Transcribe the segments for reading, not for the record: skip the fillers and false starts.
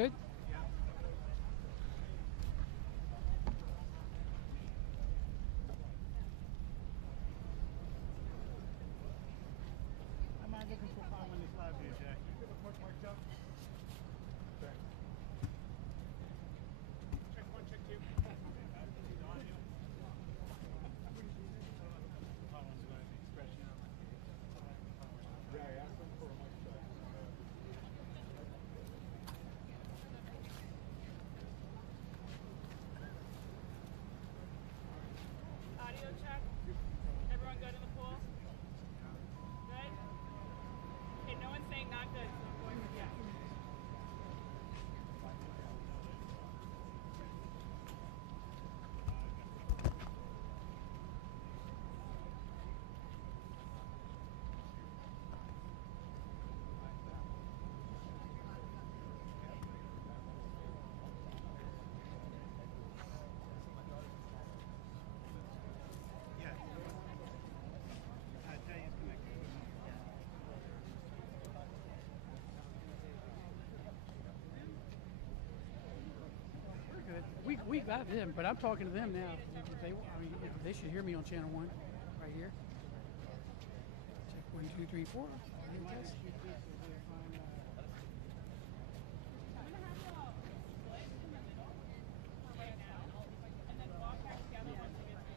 good? Yeah. I'm not looking for 5 minutes live here, Jack. Check 1, check 2. Yeah, I asked them for a mic check. Audio check. Everyone good in the pool? Good? Okay, no one's saying not good, so I'm going with yes. Yeah. Jay is connected with me. We're good. We got them, but I'm talking to them now. If they, I mean, they should hear me on channel 1, right here. Check 1, 2, 3, 4. I'm gonna have you all split in the middle for right now, and then walk back together once you get to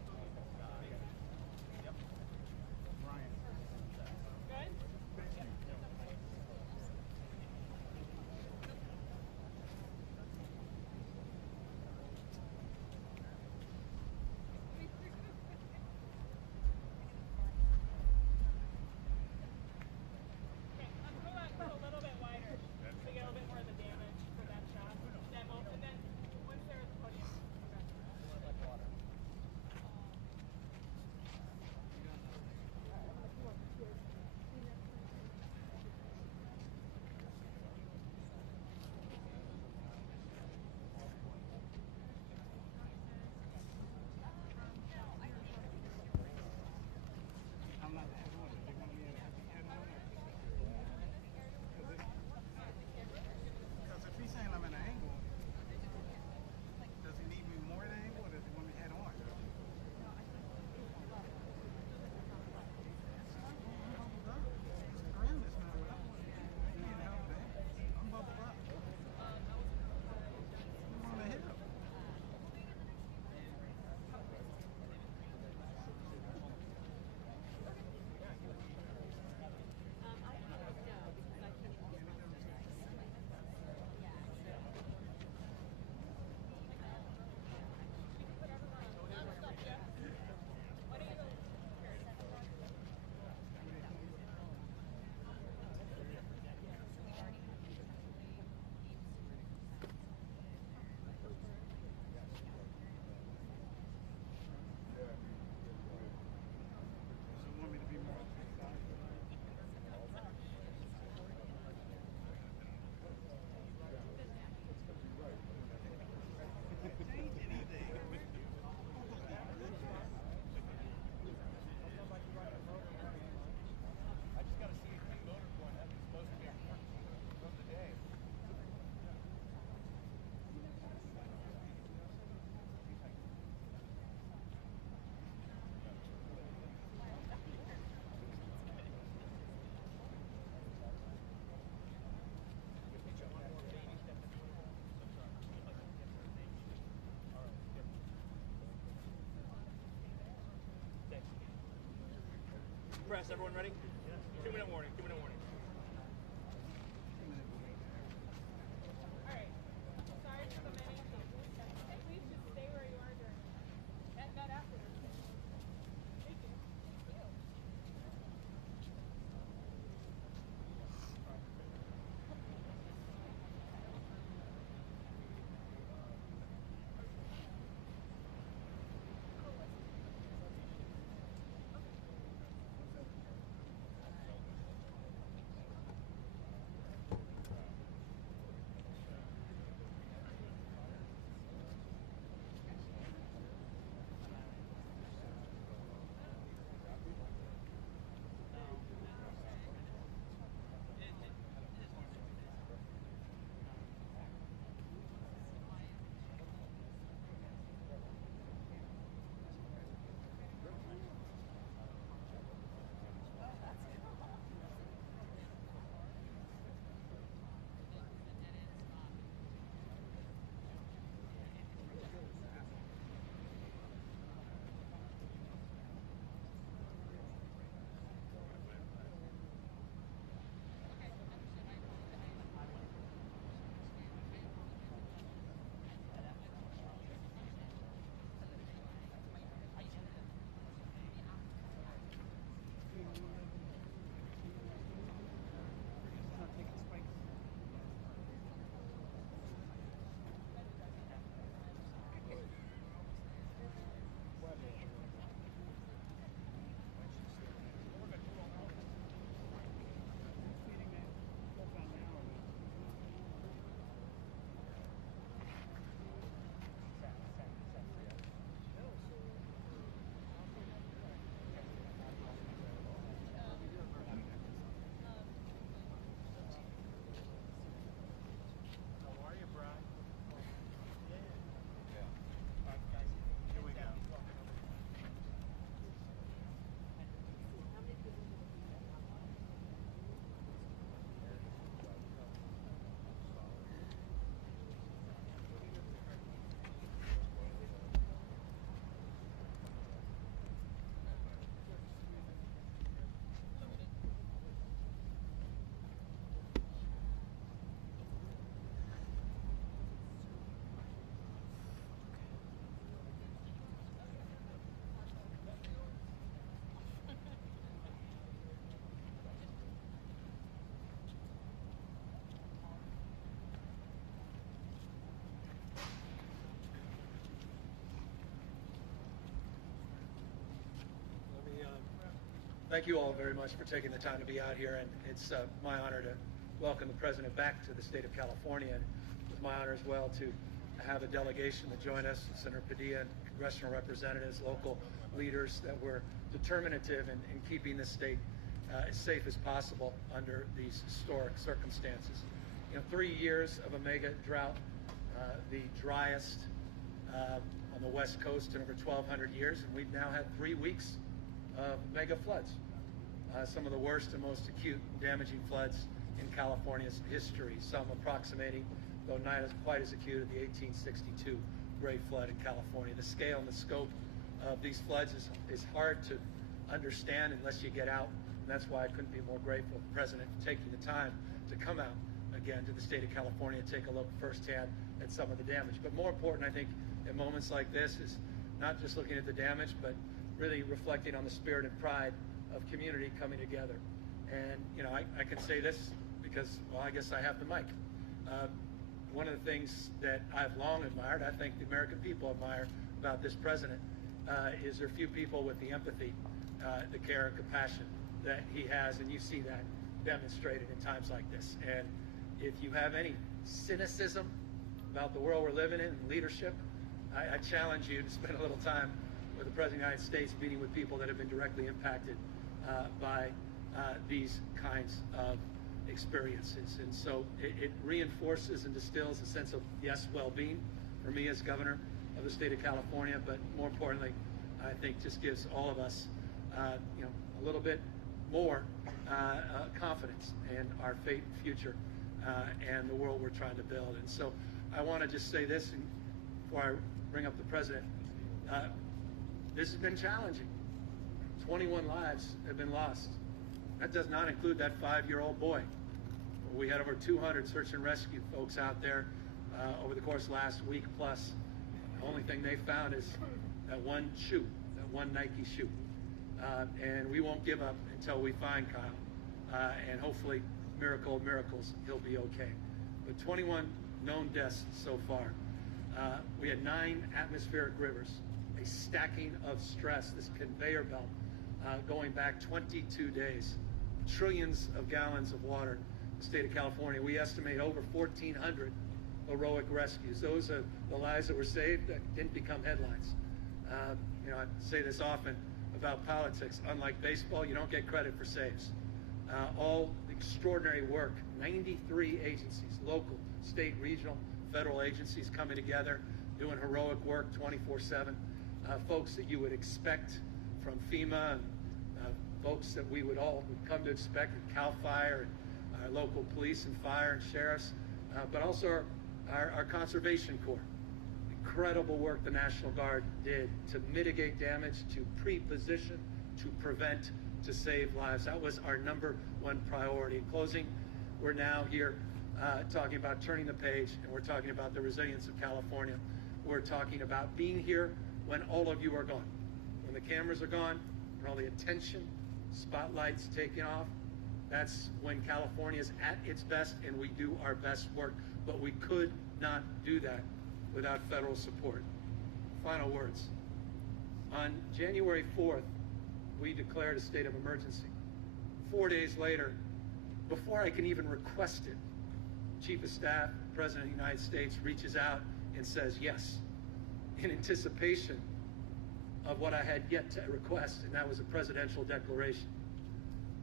Yep. Brian. Good? Okay, let's move on a little bit wider to get a little bit more of the damage for that shot. Demo, and then once they're at the podium. I'm not the head on. They want me to have the head on. Because if he's saying I'm at an angle, does he need me more at an angle or does he want me head on? I'm bubbled up. It's around this now. What I want to do. You need help, man. I'm bubbled up. I'm on the hill. So you want me to be more on the side? Change anything. I just got to see a clean motor point. That's supposed to be from the day. Press, everyone ready? 2-minute warning, 2-minute warning. Alright, sorry for the minute. Please just stay where you are during it. And then afterwards. Thank you. Thank you all very much for taking the time to be out here, and it's my honor to welcome the President back to the state of California, and it's my honor as well to have a delegation to join us, Senator Padilla, and congressional representatives, local leaders that were determinative in keeping the state as safe as possible under these historic circumstances. 3 years of a mega drought, the driest on the West Coast in over 1,200 years, and we've now had 3 weeks of mega floods. Some of the worst and most acute and damaging floods in California's history, some approximating, though not quite as acute, as the 1862 Great Flood in California. The scale and the scope of these floods is hard to understand unless you get out, and that's why I couldn't be more grateful for the President taking the time to come out again to the state of California and take a look firsthand at some of the damage. But more important, I think, in moments like this is not just looking at the damage, but really reflecting on the spirit and pride of community coming together. And I can say this because, well, I guess I have the mic. One of the things that I've long admired, I think the American people admire about this president, is there are few people with the empathy, the care and compassion that he has, and you see that demonstrated in times like this. And if you have any cynicism about the world we're living in and leadership, I challenge you to spend a little time with the President of the United States meeting with people that have been directly impacted by these kinds of experiences. And so it reinforces and distills a sense of, yes, well-being for me as governor of the state of California, but more importantly, I think just gives all of us a little bit more confidence in our fate and future and the world we're trying to build. And so I want to just say this before I bring up the President. This has been challenging. 21 lives have been lost. That does not include that 5-year-old boy. We had over 200 search and rescue folks out there over the course of last week plus. The only thing they found is that one shoe, that one Nike shoe. And we won't give up until we find Kyle. And hopefully, miracle of miracles, he'll be okay. But 21 known deaths so far. We had 9 atmospheric rivers, a stacking of stress, this conveyor belt going back 22 days. Trillions of gallons of water in the state of California. We estimate over 1,400 heroic rescues. Those are the lives that were saved that didn't become headlines. I say this often about politics. Unlike baseball, you don't get credit for saves. All extraordinary work, 93 agencies, local, state, regional, federal agencies coming together, doing heroic work 24/7. Folks that you would expect from FEMA and folks that we would come to expect at CAL FIRE and our local police and fire and sheriffs, but also our Conservation Corps. Incredible work the National Guard did to mitigate damage, to pre-position, to prevent, to save lives. That was our #1 priority. In closing, we're now here talking about turning the page, and we're talking about the resilience of California. We're talking about being here when all of you are gone. When the cameras are gone, when all the attention, spotlights taken off, that's when California is at its best and we do our best work. But we could not do that without federal support. Final words. On January 4th, we declared a state of emergency. 4 days later, before I can even request it, Chief of Staff, President of the United States reaches out and says yes, in anticipation of what I had yet to request, and that was a presidential declaration.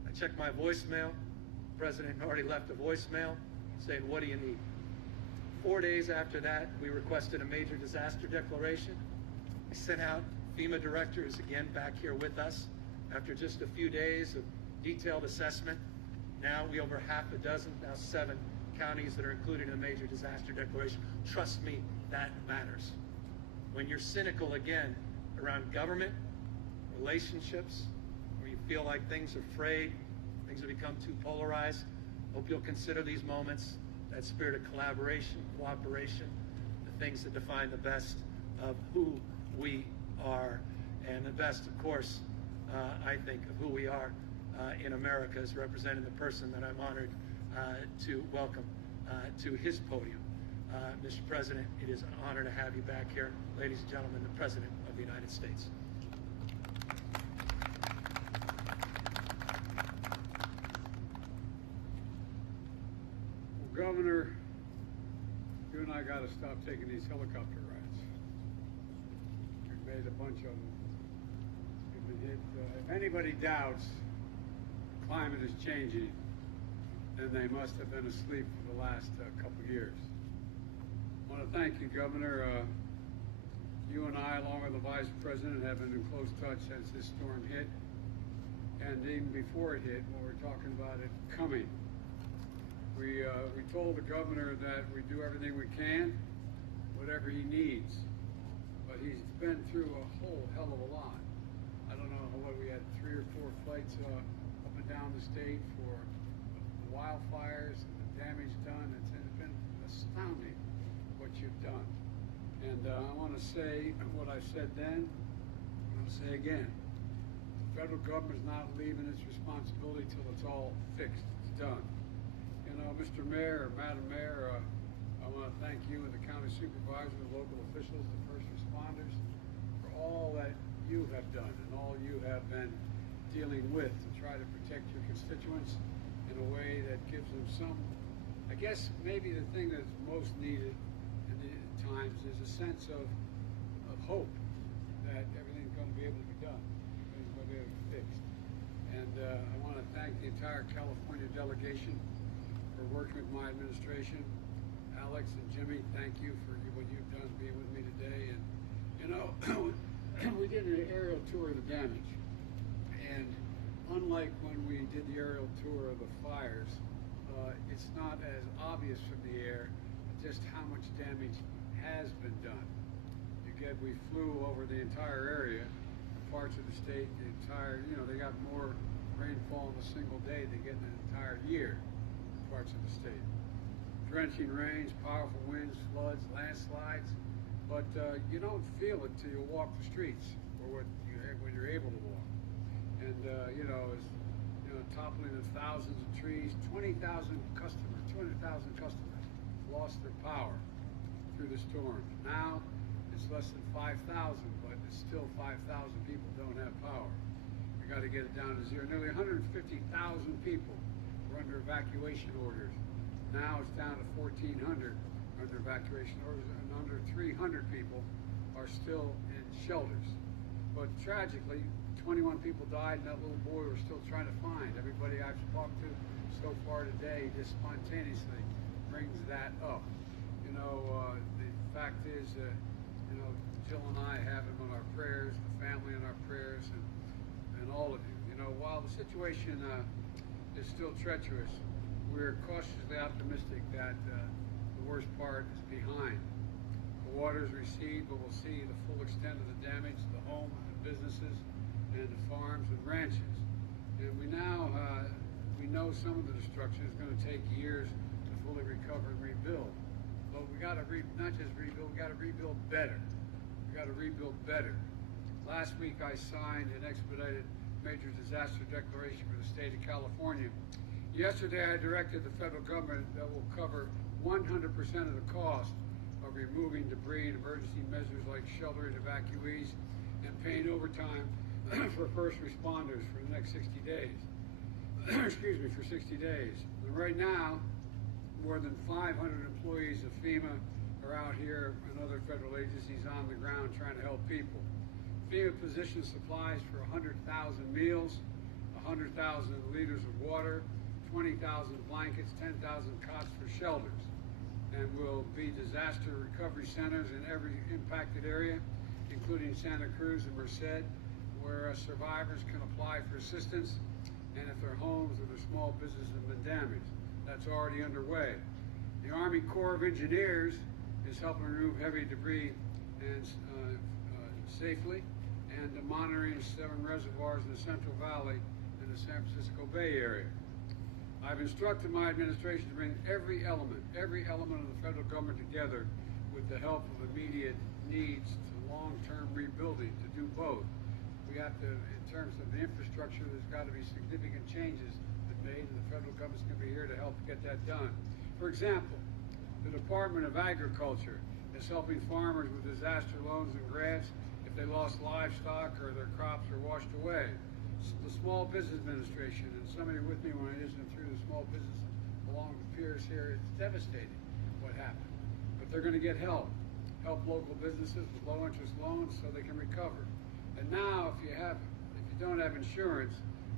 I checked my voicemail. The President had already left a voicemail saying, "What do you need?" 4 days after that, we requested a major disaster declaration. I sent out FEMA directors again back here with us after just a few days of detailed assessment. Now we over half a dozen, now 7 counties that are included in a major disaster declaration. Trust me, that matters. When you're cynical again around government, relationships, where you feel like things are frayed, things have become too polarized, hope you'll consider these moments, that spirit of collaboration, cooperation, the things that define the best of who we are, and the best, of course, I think, of who we are in America as representing the person that I'm honored to welcome to his podium. Mr. President, it is an honor to have you back here. Ladies and gentlemen, the President of the United States. I got to stop taking these helicopter rides. We've made a bunch of them. We've been hit. If anybody doubts climate is changing, then they must have been asleep for the last couple years. I want to thank you, Governor. You and I, along with the Vice President, have been in close touch since this storm hit. And even before it hit, when we were talking about it coming, we told the governor that we do everything we can, whatever he needs. But he's been through a whole hell of a lot. I don't know what we had 3 or 4 flights up and down the state for the wildfires and the damage done. It's been astounding what you've done. And I want to say what I said then, and I'll say again. The federal government's not leaving its responsibility till it's all fixed. It's done. You know, Mr. Mayor, Madam Mayor, I want to thank you and the county supervisor, the local officials, the first responders, for all that you have done and all you have been dealing with to try to protect your constituents in a way that gives them some, I guess maybe the thing that's most needed times is a sense of hope that everything's going to be able to be done, everything's going to be able to be fixed. And I want to thank the entire California delegation for working with my administration. Alex and Jimmy, thank you for what you've done being with me today. And you know, we did an aerial tour of the damage, and unlike when we did the aerial tour of the fires, it's not as obvious from the air just how much damage has been done. We flew over the entire area, parts of the state, the entire, they got more rainfall in a single day than they get in an entire year, parts of the state. Drenching rains, powerful winds, floods, landslides, but you don't feel it till you walk the streets, or when you're able to walk. And toppling of thousands of trees, 20,000 customers, 200,000 customers lost their power through the storm. Now it's less than 5,000, but it's still 5,000 people don't have power. We got to get it down to zero. Nearly 150,000 people were under evacuation orders. Now it's down to 1,400 under evacuation orders, and under 300 people are still in shelters. But tragically, 21 people died, and that little boy we're still trying to find. Everybody I've talked to so far today just spontaneously brings that up. The fact is, Jill and I have him on our prayers, the family in our prayers, and all of you. While the situation is still treacherous, we're cautiously optimistic that the worst part is behind. The waters recede, but we'll see the full extent of the damage to the homes, the businesses, and the farms and ranches. And we know some of the destruction is going to take years to fully recover and rebuild. But we got to not just rebuild, we got to rebuild better. We got to rebuild better. Last week I signed an expedited major disaster declaration for the state of California. Yesterday I directed the federal government that will cover 100% of the cost of removing debris and emergency measures like sheltering evacuees and paying overtime for first responders for the next 60 days. Excuse me, for 60 days. And right now, more than 500 employees of FEMA are out here and other federal agencies on the ground trying to help people. FEMA positions supplies for 100,000 meals, 100,000 liters of water, 20,000 blankets, 10,000 cots for shelters, and will be disaster recovery centers in every impacted area, including Santa Cruz and Merced, where survivors can apply for assistance, and if their homes or their small businesses have been damaged. That's already underway. The Army Corps of Engineers is helping remove heavy debris and safely, and monitoring 7 reservoirs in the Central Valley and the San Francisco Bay Area. I've instructed my administration to bring every element of the federal government together with the help of immediate needs to long-term rebuilding to do both. We have to, in terms of the infrastructure, there's got to be significant changes made, and the federal government's going to be here to help get that done. For example, the Department of Agriculture is helping farmers with disaster loans and grants if they lost livestock or their crops are washed away. The Small Business Administration, and somebody with me when I listened through the small business along the piers here, it's devastating what happened. But they're going to get help local businesses with low interest loans so they can recover. And now, if you don't have insurance,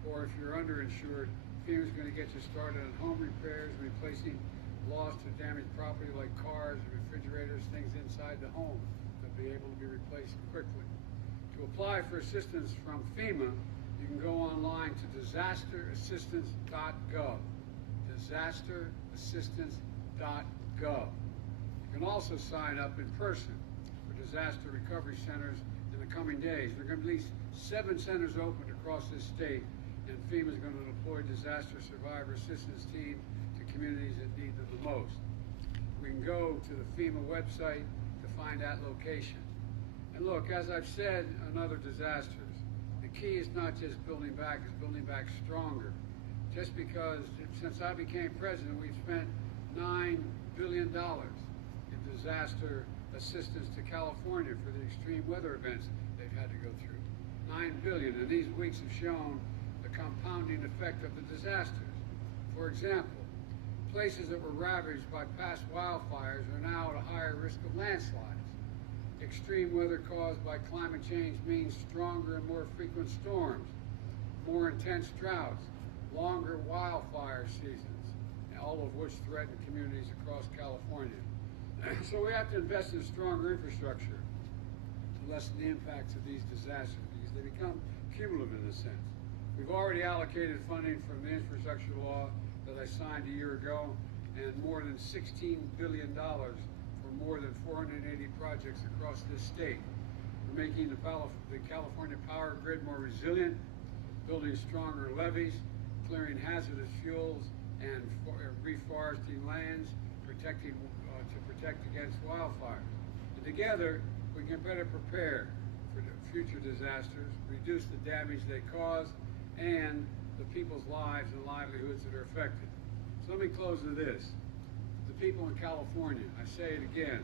or if you're underinsured, FEMA's going to get you started on home repairs, replacing lost or damaged property like cars, refrigerators, things inside the home that'll be able to be replaced quickly. To apply for assistance from FEMA, you can go online to disasterassistance.gov. Disasterassistance.gov. You can also sign up in person for disaster recovery centers in the coming days. There are going to be at least 7 centers opened across this state, and FEMA is going to deploy disaster survivor assistance team to communities that need them the most. We can go to the FEMA website to find that location. And look, as I've said on other disasters, the key is not just building back, it's building back stronger. Just because since I became president, we've spent $9 billion in disaster assistance to California for the extreme weather events they've had to go through. $9 billion, and these weeks have shown the compounding effect of the disasters. For example, places that were ravaged by past wildfires are now at a higher risk of landslides. Extreme weather caused by climate change means stronger and more frequent storms, more intense droughts, longer wildfire seasons, all of which threaten communities across California. So we have to invest in stronger infrastructure to lessen the impacts of these disasters because they become cumulative in a sense. We've already allocated funding from the infrastructure law that I signed a year ago, and more than $16 billion for more than 480 projects across this state. We're making the California power grid more resilient, building stronger levees, clearing hazardous fuels, and reforesting lands, to protect against wildfires. And together, we can better prepare for future disasters, reduce the damage they cause, and the people's lives and livelihoods that are affected. So let me close with this. The people in California, I say it again,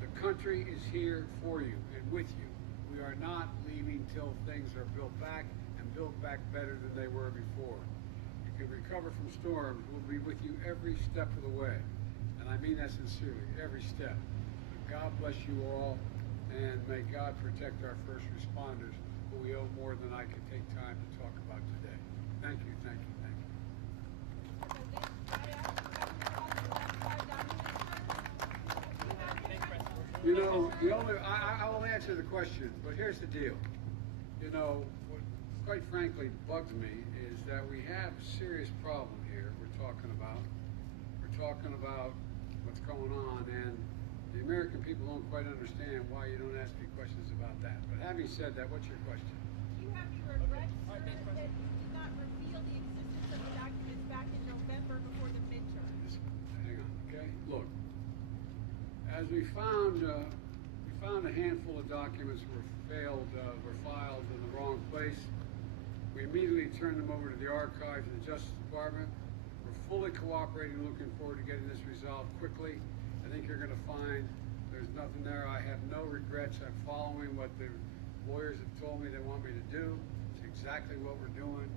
the country is here for you and with you. We are not leaving till things are built back and built back better than they were before. You can recover from storms. We'll be with you every step of the way. And I mean that sincerely, every step. God bless you all, and may God protect our first responders, who we owe more than I could take time to talk about today. Thank you, thank you, thank you. You know, I will answer the question, but here's the deal. You know, what quite frankly bugs me is that we have a serious problem here we're talking about. We're talking about what's going on, and the American people don't quite understand why you don't ask me questions about that. But having said that, what's your question? Do you have any regrets, sir, that you did not reveal the existence of the documents back in November before the midterm? Just hang on, okay? Look, as we found a handful of documents were filed in the wrong place. We immediately turned them over to the archives and the Justice Department. We're fully cooperating, looking forward to getting this resolved quickly. I think you're going to find there's nothing there. I have no regrets. I'm following what the lawyers have told me they want me to do. It's exactly what we're doing.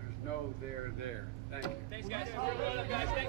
There's no there. Thank you. Thanks, guys. Thanks, Chris.